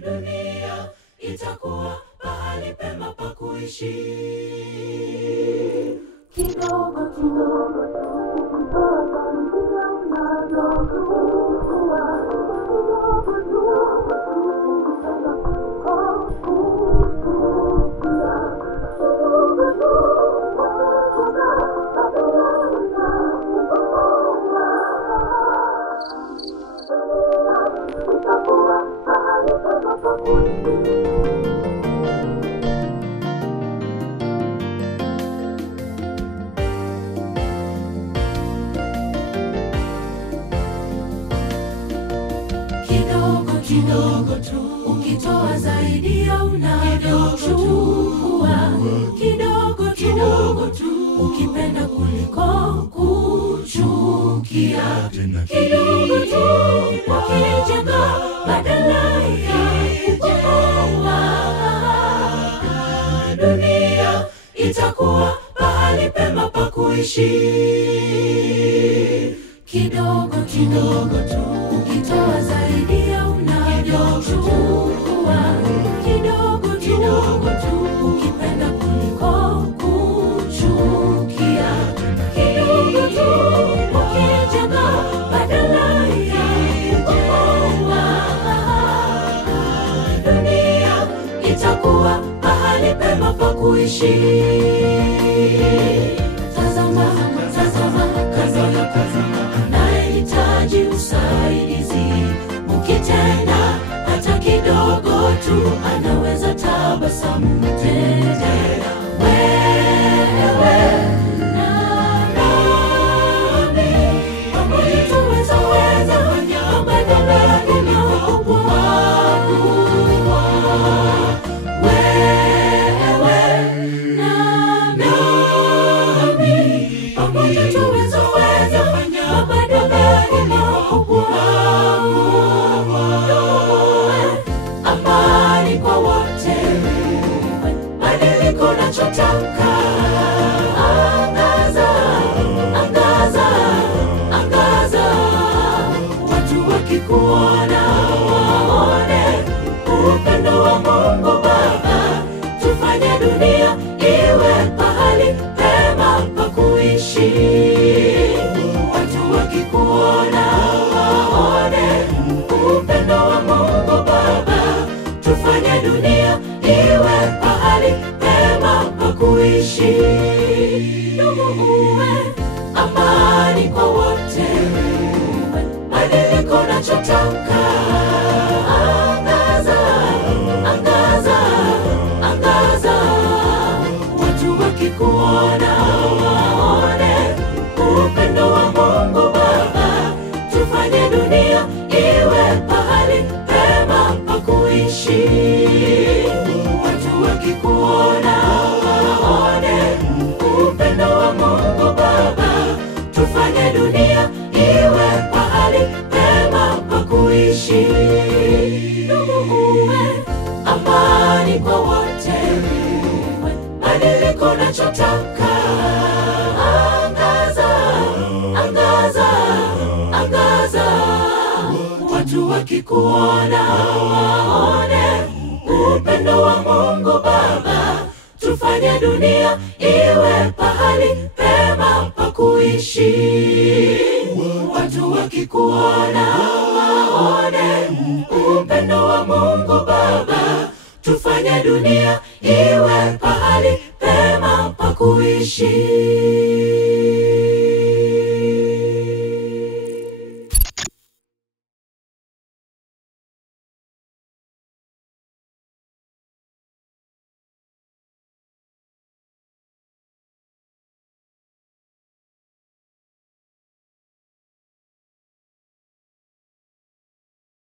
Dunia itakuwa pahali pema pa kuishi. Kidogo kidogo kidogo tu, ukitoa zaidi ya unavyochukua. Kidogo tu, ukipenda kuliko kuchukia. Kidogo tu, ukijenga badala ya kubomoa. Dunia itakuwa pahali pema pa kuishi. Kidogo tu, ukitoa zaidi ya unavyochukua. Kidogo tu, ukipenda kuliko kuchukia. Kidogo tu, ukijenga badala ya kubomoa. Dunia itakuwa pahali pema pa kuishi. Tazama, anayehitaji usaidizi. Ukitenda hata kidogo tu, anaweza tabasamu tena. Wewe na nami pamoja tuweza mabadiliko makubwa. Wewe na nami pamoja tuweza mabadiliko makubwa. Amani kwa wote, badiliko nachotaka. Angaza, watu wakikuona waone upendo wa Mungu Baba. Tufanye dunia iwe pahali pema pa kuishi. Watu wakikuona waone upendo wa Mungu Baba. Tufanye dunia iwe pahali pema pa kuishi. Ndugu, uwe amani kwa wote, badiliko nachotaka. Angaza, watu wakikuona waone upendo wa Mungu Baba. Tufanye dunia iwe pahali pema pa kuishi. Watu wakikuona waone upendo wa Mungu Baba. Tufanye dunia iwe pahali pema pa kuishi. Ndugu, uwe amani kwa wote, badiliko nachotaka. Angaza, watu wakikuona waone upendo wa Mungu Baba. Tufanye dunia iwe pahali pema pa kuishi. Watu wakikuona waone upendo wa Mungu Baba. Tufanye dunia iwe pahali pema pa kuishi.